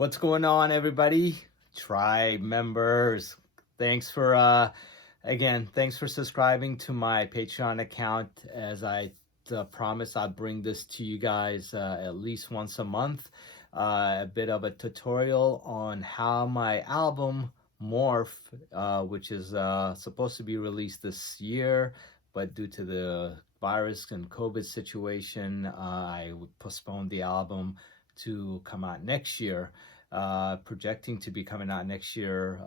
What's going on, everybody? Tribe members, thanks for thanks for subscribing to my Patreon account. As I promised, I'll bring this to you guys at least once a month. A bit of a tutorial on how my album Morph, which is supposed to be released this year, but due to the virus and COVID situation, I postponed the album to come out next year, projecting to be coming out next year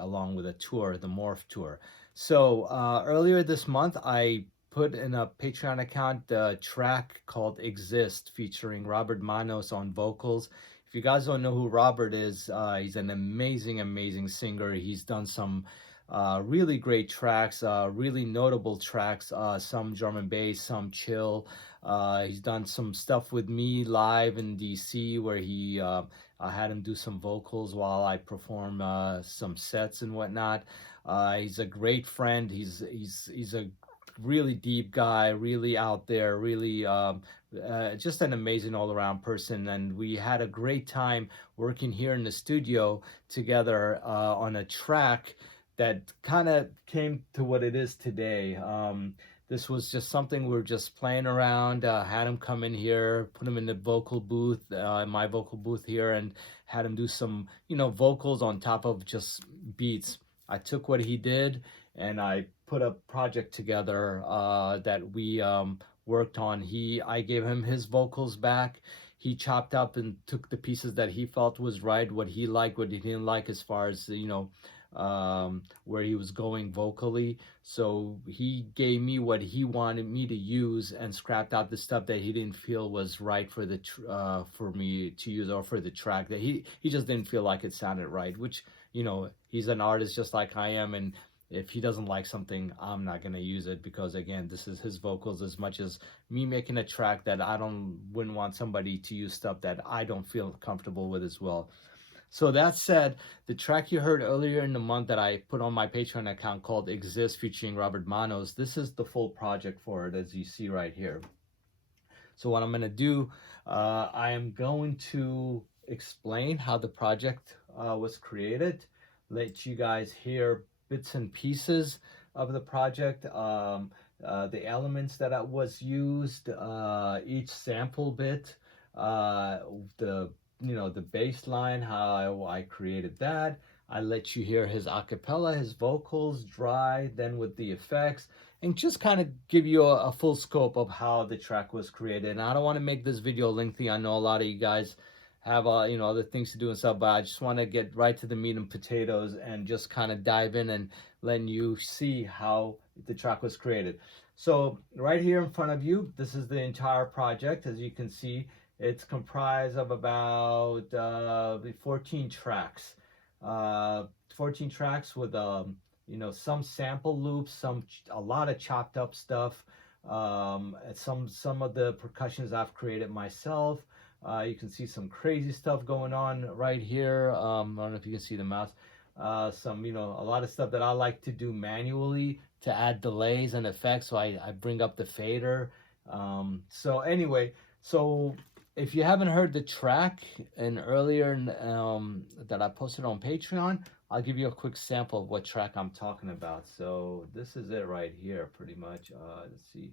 along with a tour, the Morph tour. So earlier this month, I put in a Patreon account a track called Exist featuring Robert Manos on vocals. If you guys don't know who Robert is, he's an amazing singer. He's done some really great tracks, really notable tracks, some drum and bass, some chill. He's done some stuff with me live in DC where I had him do some vocals while I perform some sets and whatnot. He's a great friend. He's a really deep guy, really out there, really just an amazing all-around person. And we had a great time working here in the studio together on a track that kind of came to what it is today. This was just something we were just playing around. Had him come in here, put him in the vocal booth, in my vocal booth here, and had him do some, vocals on top of just beats. I took what he did and I put a project together that we worked on. I gave him his vocals back. He chopped up and took the pieces that he felt was right, what he liked, what he didn't like, as far as, where he was going vocally. So he gave me what he wanted me to use and scrapped out the stuff that he didn't feel was right for the for me to use, or for the track that he just didn't feel like it sounded right, which, he's an artist just like I am, and if he doesn't like something, I'm not gonna use it, because again, this is his vocals as much as me making a track that wouldn't want somebody to use stuff that I don't feel comfortable with as well. So that said, the track you heard earlier in the month that I put on my Patreon account called Exist featuring Robert Manos, this is the full project for it, as you see right here. So what I'm going to do, I am going to explain how the project was created, let you guys hear bits and pieces of the project, the elements that was used, each sample bit, the bass line, how I created that. I let you hear his acapella, his vocals dry, then with the effects, and just kind of give you a full scope of how the track was created. And I don't want to make this video lengthy. I know a lot of you guys have other things to do and stuff, but I just want to get right to the meat and potatoes and just kind of dive in and letting you see how the track was created. So right here in front of you, this is the entire project. As you can see, it's comprised of about 14 tracks. 14 tracks with some sample loops, a lot of chopped up stuff, some of the percussions I've created myself. You can see some crazy stuff going on right here. I don't know if you can see the mouse. A lot of stuff that I like to do manually to add delays and effects. So I bring up the fader. So anyway, if you haven't heard the track earlier that I posted on Patreon, I'll give you a quick sample of what track I'm talking about. So this is it right here, pretty much. Let's see.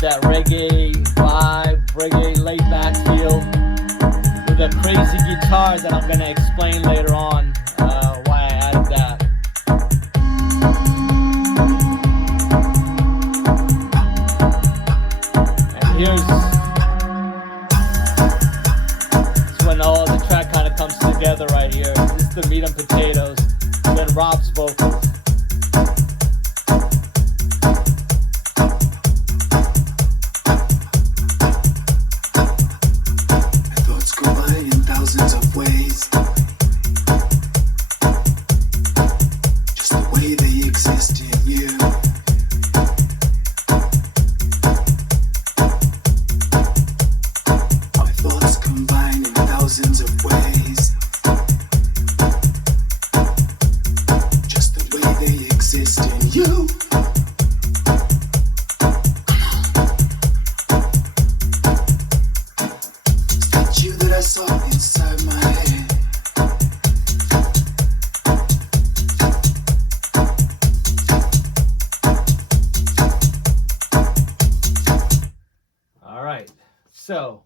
That reggae vibe, reggae laid back feel with a crazy guitar that I'm gonna explain later on why I added that. And here's when all the track kind of comes together right here. This is the meat and potatoes, then Rob's vocals. So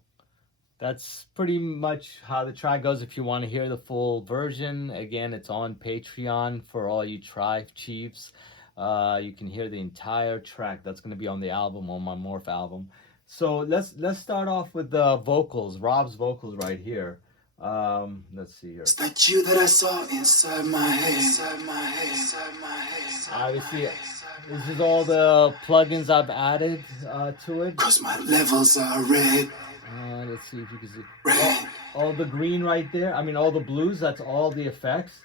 that's pretty much how the track goes. If you want to hear the full version, again, it's on Patreon for all you Tribe Chiefs. You can hear the entire track. That's going to be on the album, on my Morph album. So let's start off with the vocals, Rob's vocals right here. Let's see here. It's that you that I saw inside my head, inside my head, inside my head. Obviously, this is all the plugins I've added to it. 'Cause my levels are red. Let's see if you can see all the green right there. I mean, all the blues. That's all the effects.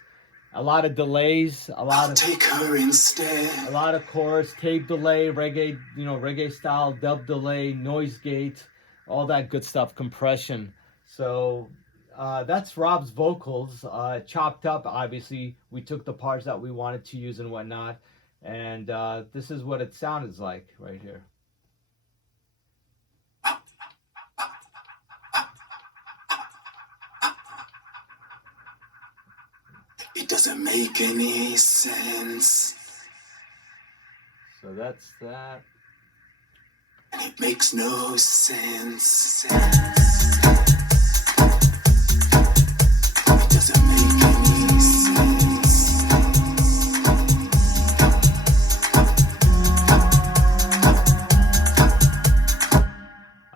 A lot of delays. I'll take her instead. A lot of chorus, tape delay, reggae, reggae style, dub delay, noise gate, all that good stuff. Compression. So that's Rob's vocals, chopped up. Obviously, we took the parts that we wanted to use and whatnot, and this is what it sounded like right here. It doesn't make any sense. So that's that. And it makes no sense. It doesn't make any sense.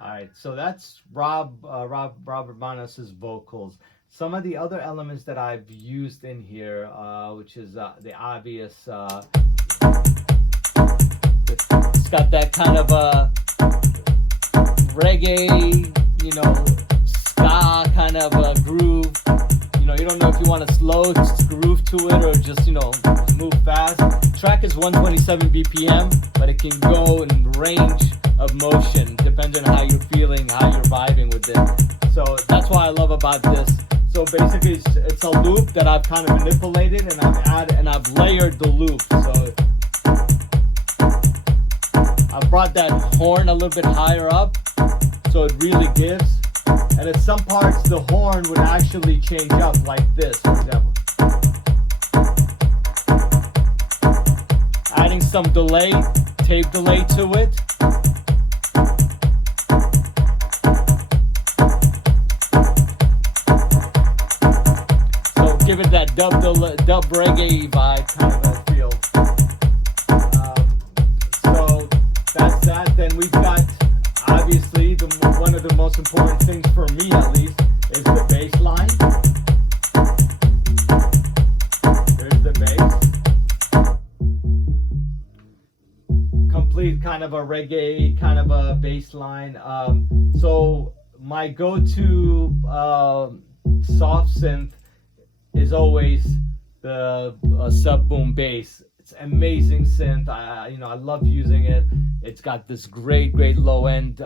All right, so that's Robert Manos' vocals. Some of the other elements that I've used in here, which is the obvious, it's got that kind of reggae, ska kind of groove. You don't know if you want to slow groove to it or just, move fast. The track is 127 BPM, but it can go in range of motion depending on how you're feeling, how you're vibing with it. So that's what I love about this. So basically, it's a loop that I've kind of manipulated, and I've layered the loop. So I've brought that horn a little bit higher up, so it really gives. And at some parts, the horn would actually change up, like this, for example. Adding some delay, tape delay to it. Give it that dub reggae vibe kind of a feel. So that's that. Then we've got, obviously, one of the most important things for me, at least, is the bass line. There's the bass. Complete kind of a reggae, kind of a bass line. So my go-to soft synth is always the sub boom bass. It's amazing synth. I love using it. It's got this great low end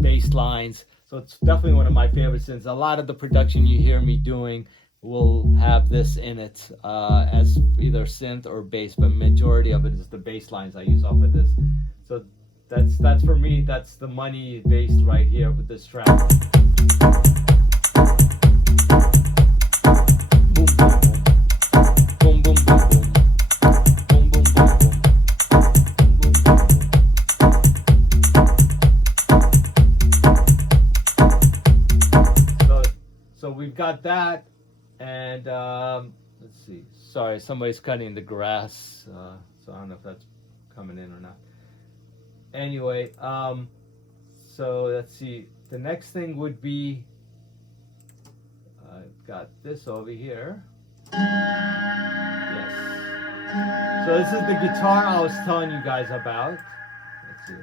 bass lines. So it's definitely one of my favorite synths. A lot of the production you hear me doing will have this in it as either synth or bass, but majority of it is the bass lines I use off of this. So that's for me. That's the money bass right here with this track. So we've got that, and let's see. Sorry, somebody's cutting the grass, so I don't know if that's coming in or not. Anyway, so let's see. The next thing would be, I've got this over here. Yes. So this is the guitar I was telling you guys about. Let's see.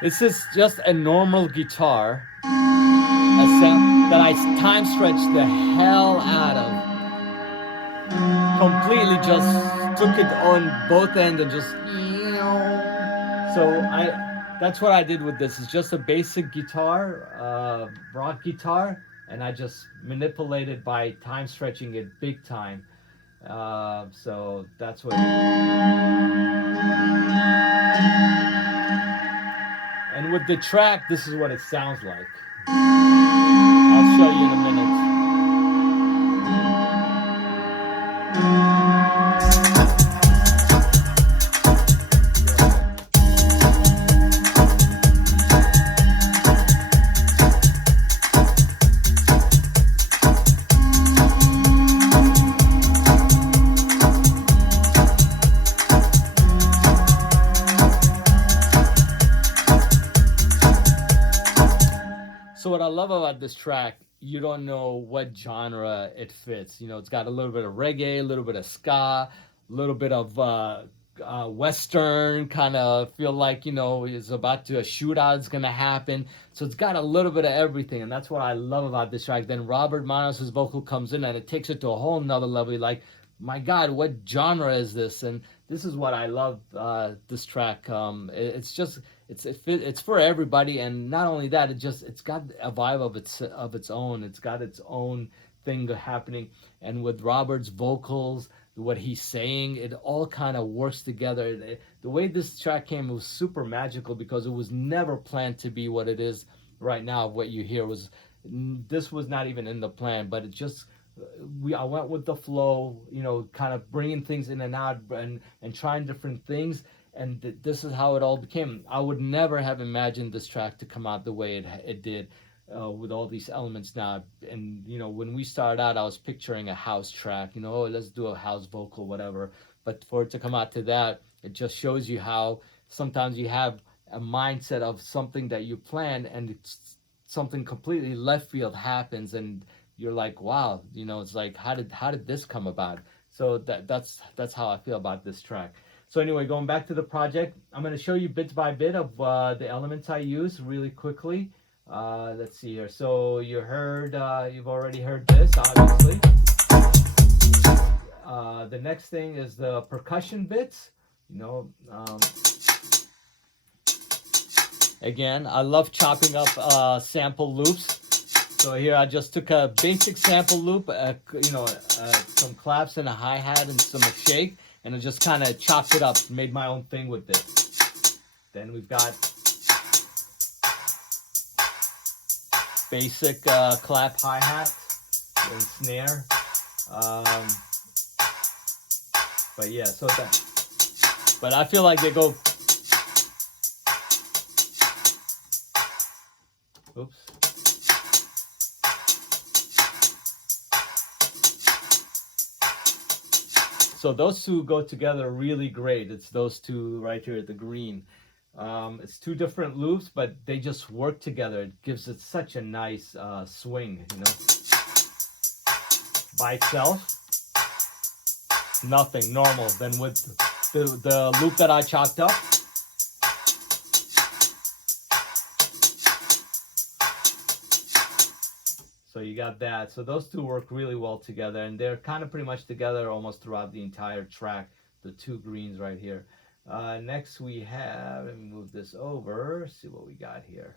This is just a normal guitar that I time stretched the hell out of. Completely just took it on both ends and just... So that's what I did with this. It's just a basic guitar, rock guitar, and I just manipulated by time stretching it big time. So that's what... And with the track, this is what it sounds like. I'll show you in a minute. love about this track, you don't know what genre it fits. You know, it's got a little bit of reggae, a little bit of ska, a little bit of Western, kind of feel like, you know, it's about to, a shootout is going to happen. So it's got a little bit of everything. And that's what I love about this track. Then Robert Manos' vocal comes in and it takes it to a whole nother level. You're like, my God, what genre is this? And this is what I love this track. It's just, it's for everybody. And not only that, it's got a vibe of its own. It's got its own thing happening. And with Robert's vocals, what he's saying, it all kind of works together. The way this track came, it was super magical because it was never planned to be what it is right now. What you hear this was not even in the plan, but it just, I went with the flow, you know, kind of bringing things in and out and trying different things. And this is how it all became. I would never have imagined this track to come out the way it did. With all these elements now, and you know, when we started out, I was picturing a house track, you know, oh, let's do a house vocal, whatever. But for it to come out to that, it just shows you how sometimes you have a mindset of something that you plan, and it's something completely left field happens, and you're like, wow, you know, it's like, how did this come about? So that's how I feel about this track. So anyway, going back to the project, I'm going to show you bit by bit of the elements I use really quickly. Let's see here. So you've already heard this, obviously. The next thing is the percussion bits. You know, again, I love chopping up sample loops. So here I just took a basic sample loop, some claps and a hi-hat and some shake, and I just kind of chopped it up, made my own thing with it. Then we've got basic clap hi-hat and snare. But yeah, but I feel like they go, oops. So those two go together really great. It's those two right here, the green. It's two different loops, but they just work together. It gives it such a nice swing, you know. By itself, nothing, normal. Then with the loop that I chopped up, so you got that. So those two work really well together, and they're kind of pretty much together almost throughout the entire track, the two greens right here. Next we have, let me move this over, see what we got here.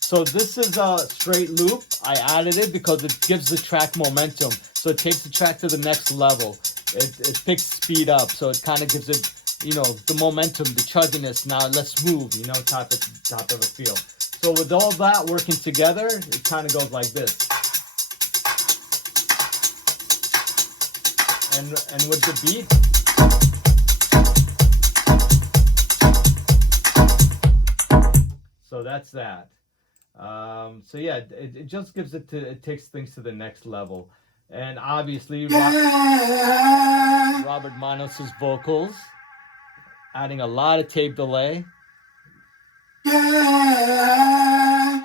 So this is a straight loop. I added it because it gives the track momentum. So it takes the track to the next level. It picks speed up. So it kind of gives it, you know, the momentum, the chugginess. Now let's move, you know, type of a feel. So with all that working together, it kind of goes like this. And with the beat, so that's that. So yeah, it just gives it takes things to the next level. And obviously Robert Manos' vocals, adding a lot of tape delay. Yeah.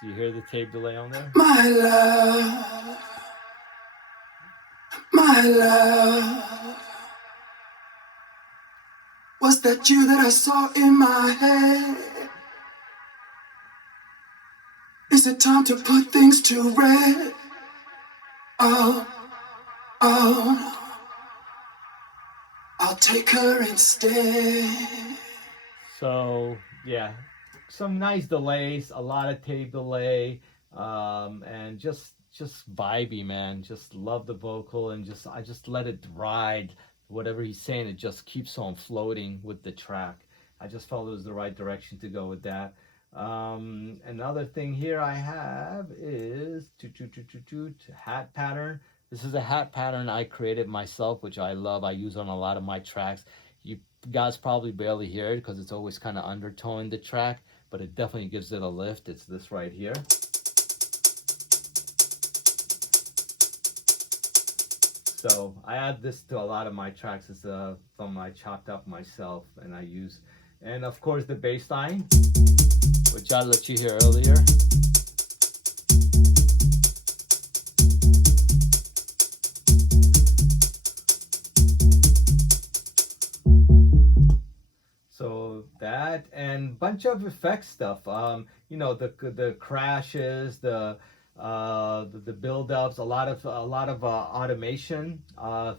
So you hear the tape delay on there? My love, my love, was that you that I saw in my head? Is it time to put things to rest? Oh, I'll take her instead. So yeah, some nice delays, a lot of tape delay, and just vibey, man. Just love the vocal, and I just let it ride. Whatever he's saying, it just keeps on floating with the track. I just felt it was the right direction to go with that. Another thing here I have is hat pattern. This is a hat pattern I created myself, which I love. I use on a lot of my tracks. You guys probably barely hear it because it's always kind of undertoning the track, but it definitely gives it a lift. It's this right here. So I add this to a lot of my tracks. It's from I chopped up myself, and I use, and of course the bass line, which I let you hear earlier. So that and bunch of effect stuff. You know, the crashes, the build-ups, a lot of automation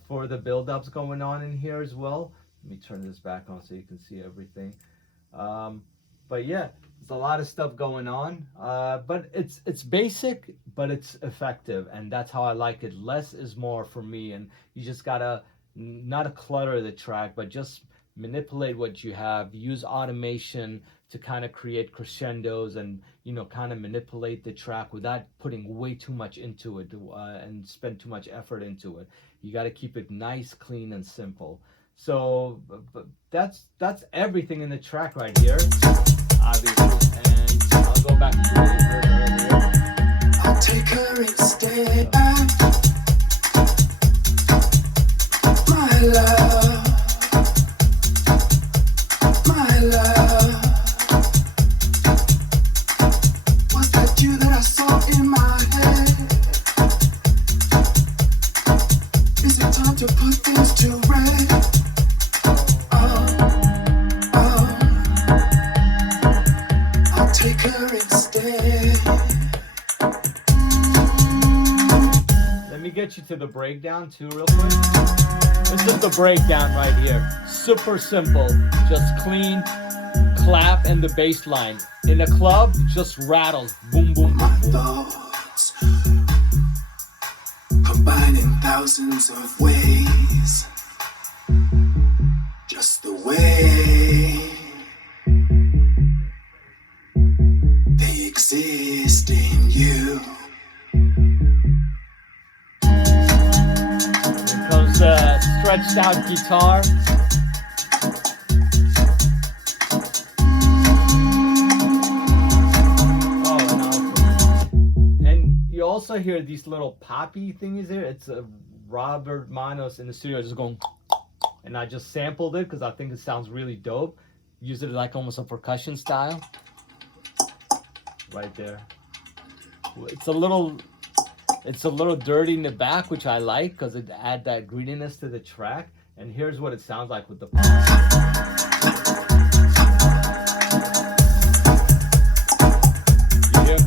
for the build-ups going on in here as well. Let me turn this back on so you can see everything. Um, but yeah, there's a lot of stuff going on. But it's basic, but it's effective, and that's how I like it. Less is more for me, and you just gotta not clutter the track, but just manipulate what you have. Use automation to kind of create crescendos and kind of manipulate the track without putting way too much into it and spend too much effort into it. You got to keep it nice, clean, and simple. So but that's everything in the track right here, obviously. And I'll go back to what we heard earlier. I'll take her instead. My love, my love. Was that you that I saw in my head? Is it time to put things to rest? I'll take her instead. Let me get you to the breakdown too real quick. This is the breakdown right here. Super simple. Just clean, clap, and the bass line. In a club, just rattles. Boom, boom, My boom, boom. thoughts combining thousands of ways. Just the way they exist in you. Here comes a stretched out guitar. You also hear these little poppy thingies here. It's a Robert Manos in the studio just going, and I just sampled it because I think it sounds really dope. Use it like almost a percussion style. Right there. It's a little dirty in the back, which I like because it adds that greediness to the track. And here's what it sounds like with the you hear?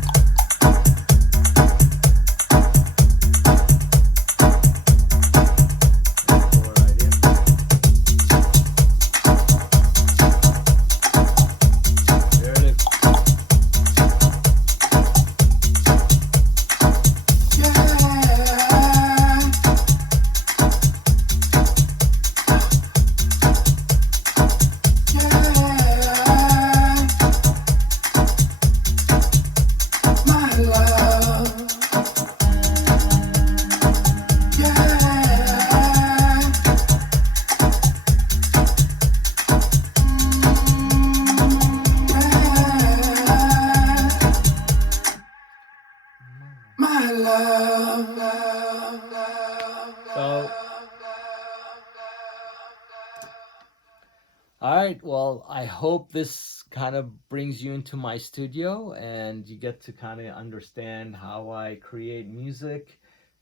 All right, well, I hope this kind of brings you into my studio and you get to kind of understand how I create music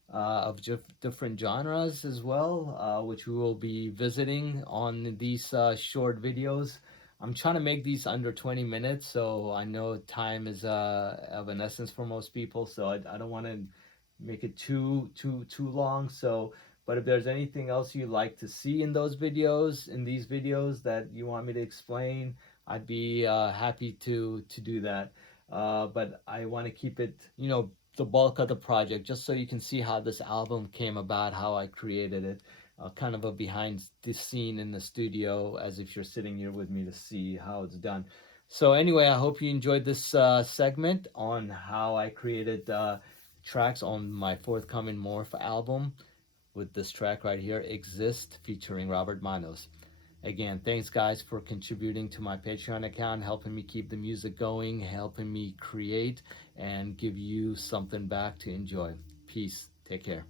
of different genres as well, which we will be visiting on these short videos. I'm trying to make these under 20 minutes, so I know time is of an essence for most people, so I don't want to make it too long. So but if there's anything else you'd like to see in these videos that you want me to explain, I'd be happy to do that. But I want to keep it, the bulk of the project, just so you can see how this album came about, how I created it, kind of a behind the scene in the studio, as if you're sitting here with me to see how it's done. So anyway, I hope you enjoyed this segment on how I created tracks on my forthcoming Morph album, with this track right here, Exist, featuring Robert Manos. Again, thanks guys for contributing to my Patreon account, helping me keep the music going, helping me create, and give you something back to enjoy. Peace. Take care.